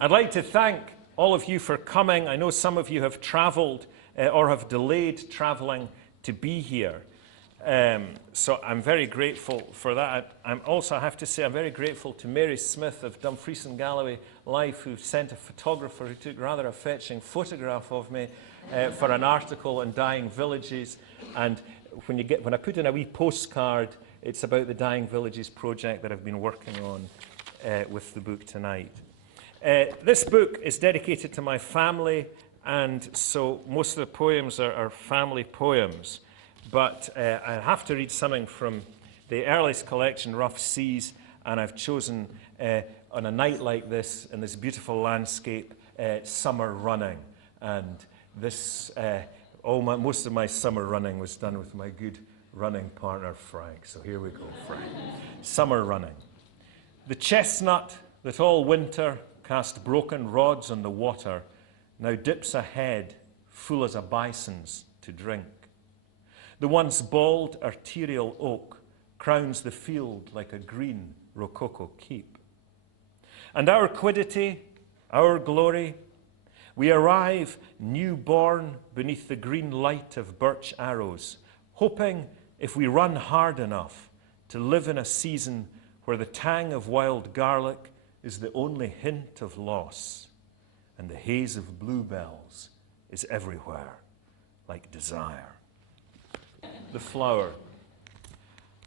I'd like to thank all of you for coming. I know some of you have travelled or have delayed travelling to be here. So I'm very grateful for that. I'm also, I have to say, I'm very grateful to Mary Smith of Dumfries and Galloway Life, who sent a photographer who took rather a fetching photograph of me for an article on dying villages. And when I put in a wee postcard, it's about the Dying Villages project that I've been working on with the book tonight. This book is dedicated to my family, and so most of the poems are family poems. But I have to read something from the earliest collection, Rough Seas, and I've chosen, on a night like this, in this beautiful landscape, Summer Running. And this, most of my summer running was done with my good running partner, Frank. So here we go, Frank. Summer Running. The chestnut that all winter cast broken rods on the water now dips ahead, full as a bison's, to drink. The once bald arterial oak crowns the field like a green rococo keep. And our quiddity, our glory, we arrive newborn beneath the green light of birch arrows, hoping, if we run hard enough, to live in a season where the tang of wild garlic is the only hint of loss, and the haze of bluebells is everywhere, like desire. The flower.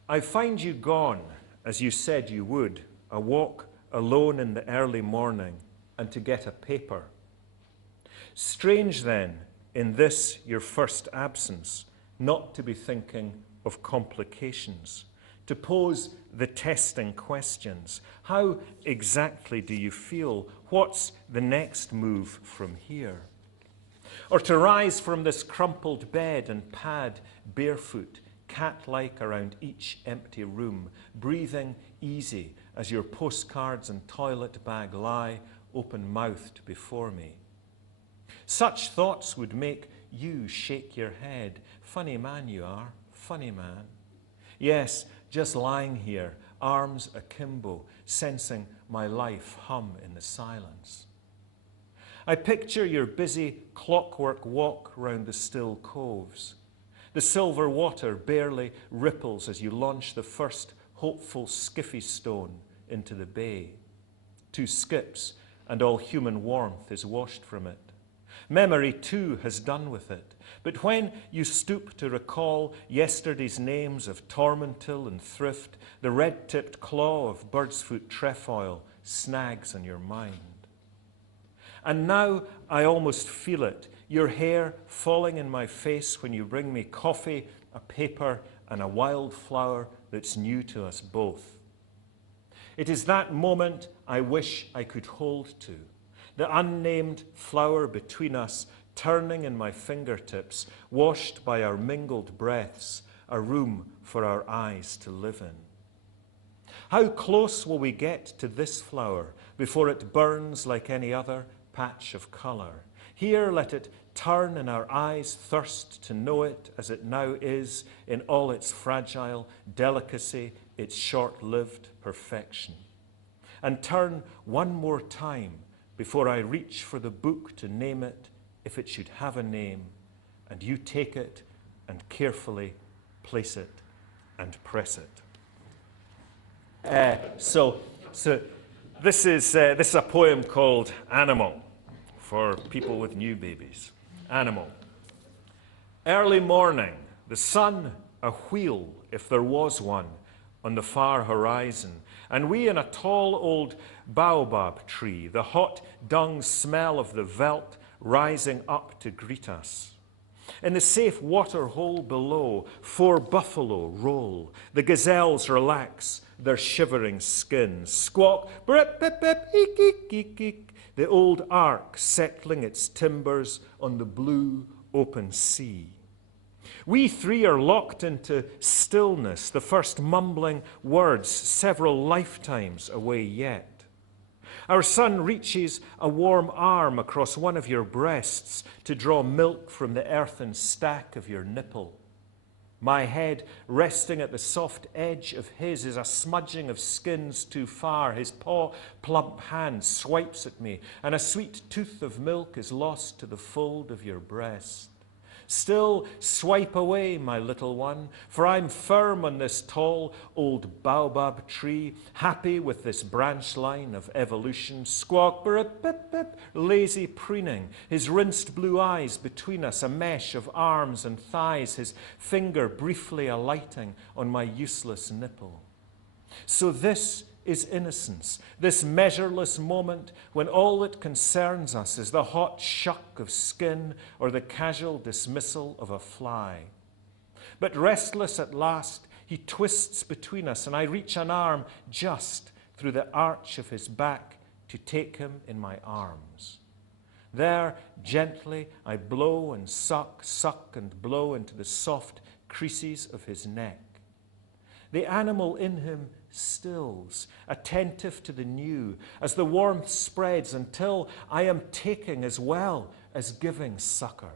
I find you gone, as you said you would, a walk alone in the early morning, and to get a paper. Strange then, in this your first absence, not to be thinking of complications, to pose the testing questions. How exactly do you feel? What's the next move from here? Or to rise from this crumpled bed and pad barefoot, cat-like around each empty room, breathing easy as your postcards and toilet bag lie open-mouthed before me. Such thoughts would make you shake your head. Funny man you are, funny man. Yes, just lying here, arms akimbo, sensing my life hum in the silence. I picture your busy clockwork walk round the still coves. The silver water barely ripples as you launch the first hopeful skiffy stone into the bay. 2 skips, and all human warmth is washed from it. Memory, too, has done with it. But when you stoop to recall yesterday's names of Tormentil and Thrift, the red-tipped claw of Birdsfoot trefoil snags on your mind. And now I almost feel it, your hair falling in my face when you bring me coffee, a paper, and a wildflower that's new to us both. It is that moment I wish I could hold to. The unnamed flower between us, turning in my fingertips, washed by our mingled breaths, a room for our eyes to live in. How close will we get to this flower before it burns like any other patch of colour? Here let it turn in our eyes' thirst to know it as it now is in all its fragile delicacy, its short-lived perfection. And turn one more time before I reach for the book to name it, if it should have a name, and you take it and carefully place it and press it. So this is a poem called Animal, for people with new babies. Animal. Early morning, the sun a wheel, if there was one, on the far horizon, and we in a tall old baobab tree, the hot dung smell of the veldt rising up to greet us. In the safe water hole below, 4 buffalo roll. The gazelles relax their shivering skins. Squawk, brip, bip, bip, eek, eek, eek, eek. The old ark settling its timbers on the blue open sea. We 3 are locked into stillness, the first mumbling words several lifetimes away yet. Our son reaches a warm arm across one of your breasts to draw milk from the earthen stack of your nipple. My head resting at the soft edge of his is a smudging of skins too far. His plump hand swipes at me, and a sweet tooth of milk is lost to the fold of your breast. Still swipe away, my little one, for I'm firm on this tall old baobab tree, happy with this branch line of evolution. Squawk, bip, bip, bip, lazy preening, his rinsed blue eyes between us, a mesh of arms and thighs, his finger briefly alighting on my useless nipple. So this is innocence, this measureless moment when all that concerns us is the hot shuck of skin or the casual dismissal of a fly. But restless at last, he twists between us, and I reach an arm just through the arch of his back to take him in my arms. There, gently, I blow and suck, suck and blow into the soft creases of his neck. The animal in him stills, attentive to the new, as the warmth spreads until I am taking as well as giving succor.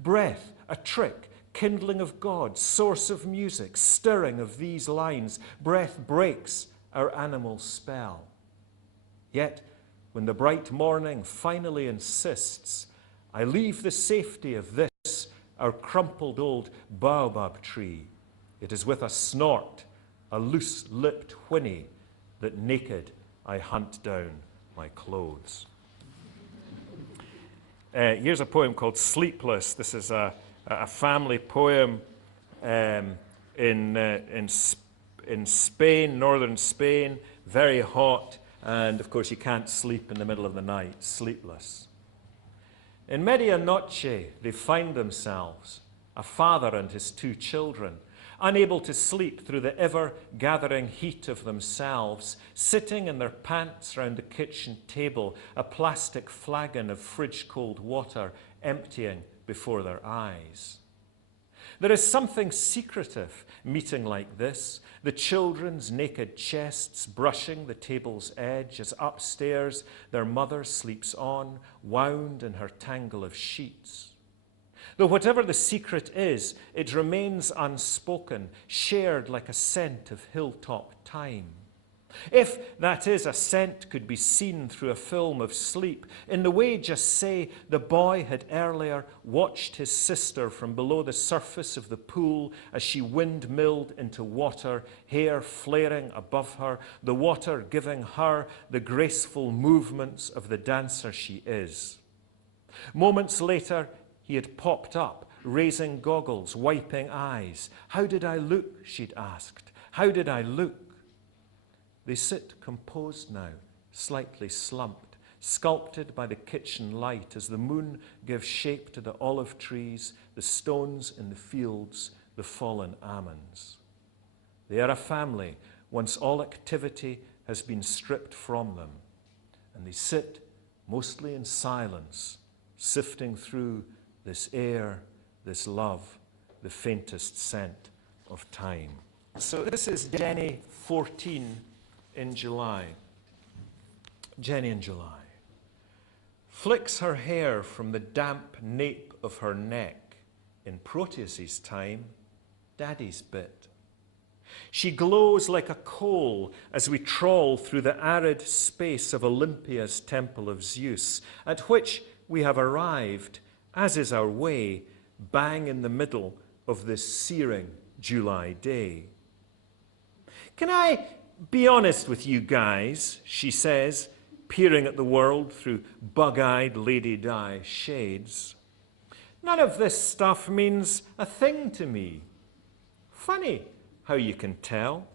Breath, a trick, kindling of God, source of music, stirring of these lines. Breath breaks our animal spell. Yet, when the bright morning finally insists, I leave the safety of this, our crumpled old baobab tree. It is with a snort, a loose-lipped whinny, that naked I hunt down my clothes. Here's a poem called Sleepless. This is a family poem in Spain, northern Spain, very hot, and of course you can't sleep in the middle of the night, sleepless. In medianoche, they find themselves, a father and his 2 children, unable to sleep through the ever-gathering heat of themselves, sitting in their pants round the kitchen table, a plastic flagon of fridge-cold water emptying before their eyes. There is something secretive meeting like this, the children's naked chests brushing the table's edge as upstairs their mother sleeps on, wound in her tangle of sheets. Though whatever the secret is, it remains unspoken, shared like a scent of hilltop time. If, that is, a scent could be seen through a film of sleep, in the way, just say, the boy had earlier watched his sister from below the surface of the pool as she windmilled into water, hair flaring above her, the water giving her the graceful movements of the dancer she is. Moments later, he had popped up, raising goggles, wiping eyes. How did I look, she'd asked. How did I look? They sit composed now, slightly slumped, sculpted by the kitchen light as the moon gives shape to the olive trees, the stones in the fields, the fallen almonds. They are a family once all activity has been stripped from them, and they sit mostly in silence, sifting through this air, this love, the faintest scent of time. So this is Jenny, 14, in July. Jenny in July. Flicks her hair from the damp nape of her neck. In Proteus's time, Daddy's bit. She glows like a coal as we trawl through the arid space of Olympia's temple of Zeus, at which we have arrived, as is our way, bang in the middle of this searing July day. Can I be honest with you guys, she says, peering at the world through bug-eyed Lady Di shades. None of this stuff means a thing to me. Funny how you can tell.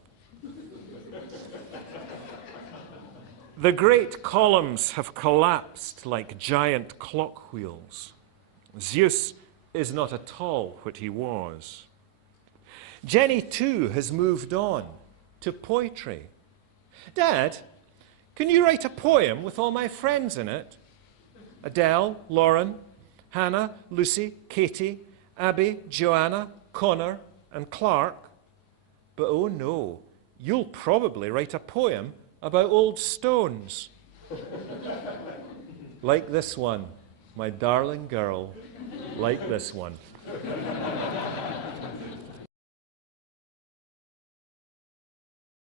The great columns have collapsed like giant clock wheels. Zeus is not at all what he was. Jenny, too, has moved on to poetry. Dad, can you write a poem with all my friends in it? Adele, Lauren, Hannah, Lucy, Katie, Abby, Joanna, Connor, and Clark. But oh no, you'll probably write a poem about old stones. Like this one, my darling girl, like this one.